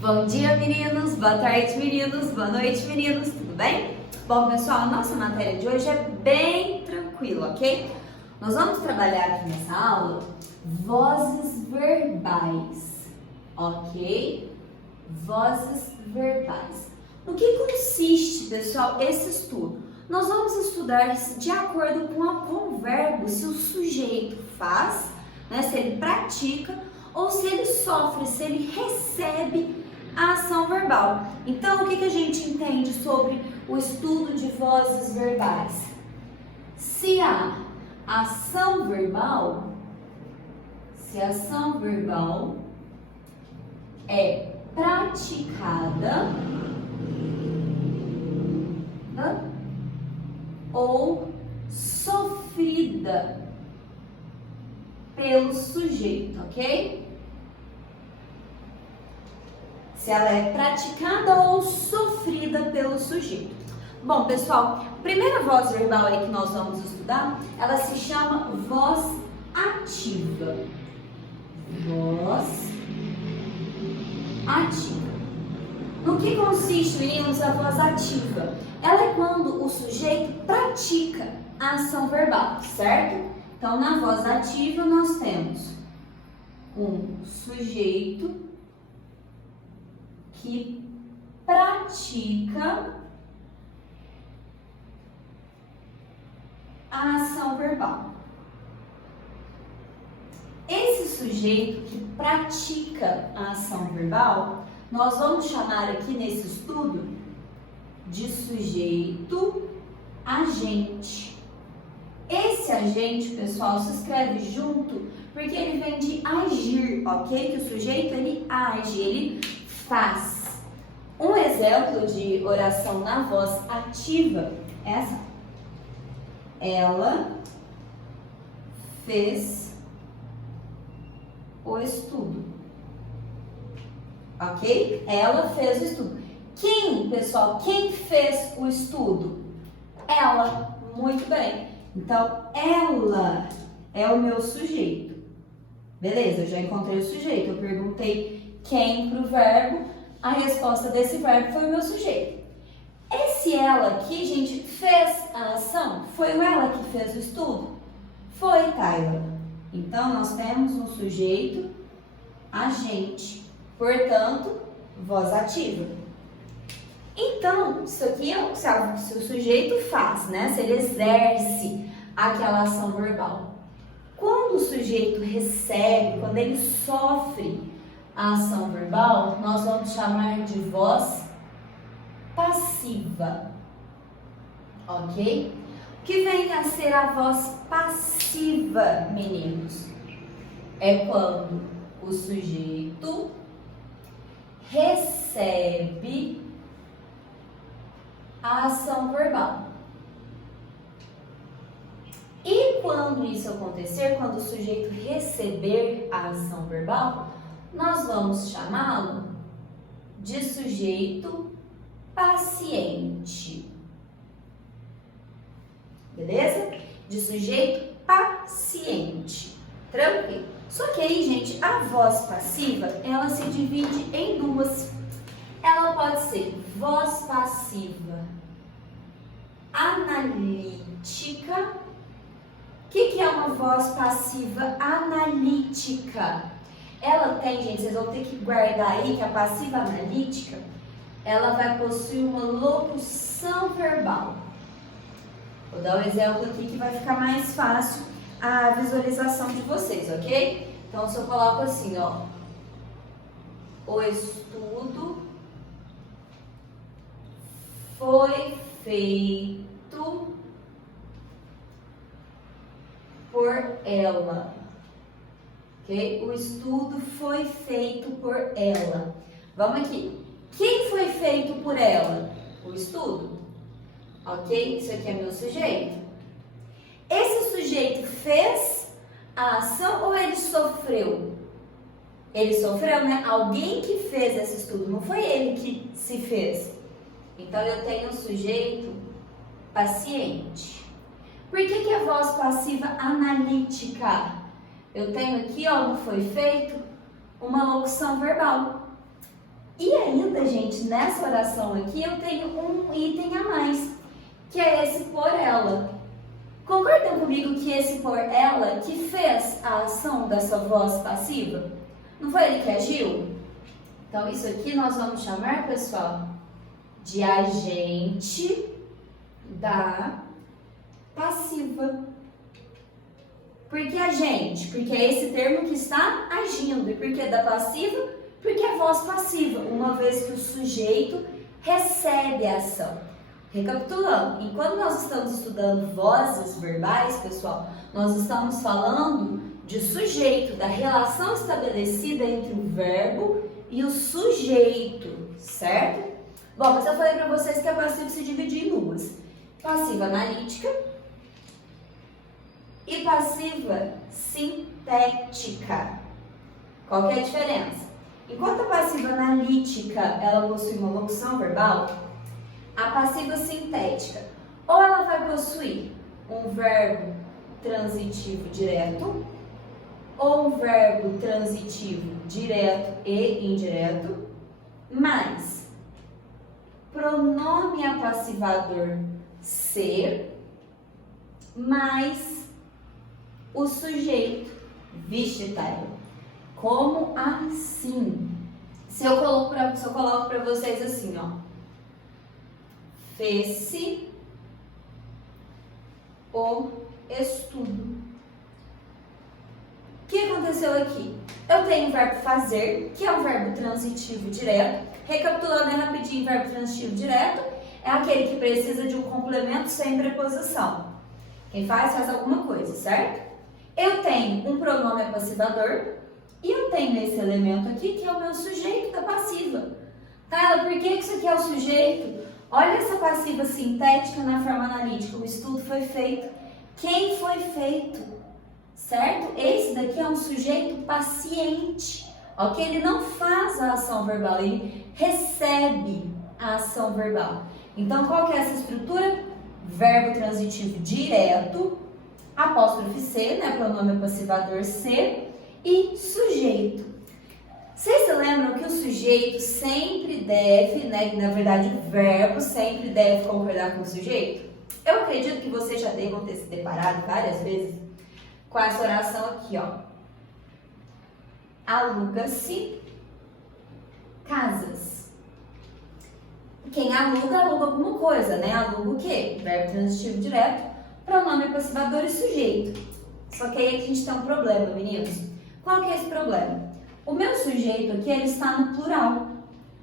Bom dia, meninos, boa tarde, meninos, boa noite, meninos, tudo bem? Bom, pessoal, a nossa matéria de hoje é bem tranquila, ok? Nós vamos trabalhar aqui nessa aula vozes verbais, ok? Vozes verbais. No que consiste, pessoal, esse estudo? Nós vamos estudar de acordo com o verbo, se o sujeito faz, né, se ele pratica ou se ele sofre, se ele recebe a ação verbal. Então, o que a gente entende sobre o estudo de vozes verbais? Se há ação verbal, se a ação verbal é praticada ou sofrida pelo sujeito, ok? Se ela é praticada ou sofrida pelo sujeito. Bom, pessoal, a primeira voz verbal aí que nós vamos estudar, ela se chama voz ativa. Voz ativa. No que consiste, meninos, a voz ativa? Ela é quando o sujeito pratica a ação verbal, certo? Então, na voz ativa, nós temos um sujeito que pratica a ação verbal. Esse sujeito que pratica a ação verbal, nós vamos chamar aqui nesse estudo de sujeito agente. Esse agente, pessoal, se escreve junto porque ele vem de agir, ok? Que o sujeito, ele age, ele faz. Um exemplo de oração na voz ativa é essa. Ela fez o estudo, ok? Ela fez o estudo. Quem, pessoal, quem fez o estudo? Ela, muito bem. Então, ela é o meu sujeito. Beleza, eu já encontrei o sujeito. Eu perguntei quem para o verbo. A resposta desse verbo foi o meu sujeito. Esse ela aqui, gente, fez a ação? Foi o ela que fez o estudo? Foi, Tyler. Então, nós temos um sujeito agente. Portanto, voz ativa. Então, isso aqui é se o sujeito faz, né? Se ele exerce aquela ação verbal. Quando o sujeito recebe, quando ele sofre a ação verbal, nós vamos chamar de voz passiva, ok? O que vem a ser a voz passiva, meninos? É quando o sujeito recebe a ação verbal. E quando isso acontecer, quando o sujeito receber a ação verbal, nós vamos chamá-lo de sujeito paciente. Beleza? De sujeito paciente. Tranquilo? Só que aí, gente, a voz passiva, ela se divide em duas. Ela pode ser voz passiva analítica. O que é uma voz passiva analítica? Ela tem, gente, vocês vão ter que guardar aí que a passiva analítica, ela vai possuir uma locução verbal. Vou dar um exemplo aqui que vai ficar mais fácil a visualização de vocês, ok? Então, se eu coloco assim, ó, o estudo foi feito por ela, ok? O estudo foi feito por ela. Vamos aqui. Quem foi feito por ela? O estudo, ok? Isso aqui é meu sujeito. Esse sujeito fez a ação ou ele sofreu? Ele sofreu, né? Alguém que fez esse estudo, não foi ele que se fez. Então, eu tenho um sujeito paciente. Por que é voz passiva analítica? Eu tenho aqui, ó, no foi feito, uma locução verbal. E ainda, gente, nessa oração aqui eu tenho um item a mais, que é esse por ela. Concordam comigo que esse por ela que fez a ação dessa voz passiva? Não foi ele que agiu? Então, isso aqui nós vamos chamar, pessoal, de agente da passiva. Por que agente? Porque é esse termo que está agindo. E por que da passiva? Porque é voz passiva, uma vez que o sujeito recebe a ação. Recapitulando, enquanto nós estamos estudando vozes verbais, pessoal, nós estamos falando de sujeito, da relação estabelecida entre o verbo e o sujeito, certo? Bom, mas eu falei para vocês que a passiva se divide em duas: passiva analítica e passiva sintética. Qual que é a diferença? Enquanto a passiva analítica ela possui uma locução verbal, a passiva sintética ou ela vai possuir um verbo transitivo direto ou um verbo transitivo direto e indireto, mais pronome apassivador ser, mais o sujeito. Vixe, Taylor, como assim? Se eu coloco para vocês assim, ó, fez-se o estudo. O que aconteceu aqui? Eu tenho o verbo fazer, que é um verbo transitivo direto. Recapitulando aí rapidinho, verbo transitivo direto é aquele que precisa de um complemento sem preposição. Quem faz alguma coisa, certo? Eu tenho um pronome apassivador e eu tenho esse elemento aqui que é o meu sujeito da passiva. Tá, por que isso aqui é o sujeito? Olha essa passiva sintética na forma analítica. O estudo foi feito. Quem foi feito? Certo? Esse daqui é um sujeito paciente. Ok? Ele não faz a ação verbal, ele recebe a ação verbal. Então, qual que é essa estrutura? Verbo transitivo direto, apóstrofe C, né? Pronome passivador C e sujeito. Vocês se lembram que o sujeito sempre deve, né? Na verdade, o verbo sempre deve concordar com o sujeito? Eu acredito que vocês já devam ter se deparado várias vezes com essa oração aqui, ó. Aluga-se casas. Quem aluga, aluga alguma coisa, né? Aluga o quê? Verbo transitivo direto, pronome passivador e sujeito. Só que aí a gente tem um problema, meninos. Qual que é esse problema? O meu sujeito aqui, ele está no plural.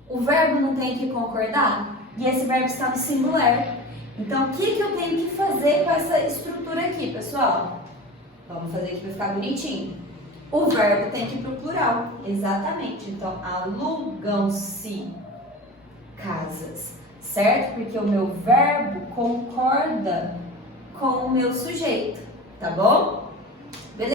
O verbo não tem que concordar e esse verbo está no singular. Então, o que eu tenho que fazer com essa estrutura aqui, pessoal? Vamos fazer aqui para ficar bonitinho. O verbo tem que ir para o plural. Exatamente. Então, alugam-se casas. Certo? Porque o meu verbo concorda com o meu sujeito. Tá bom?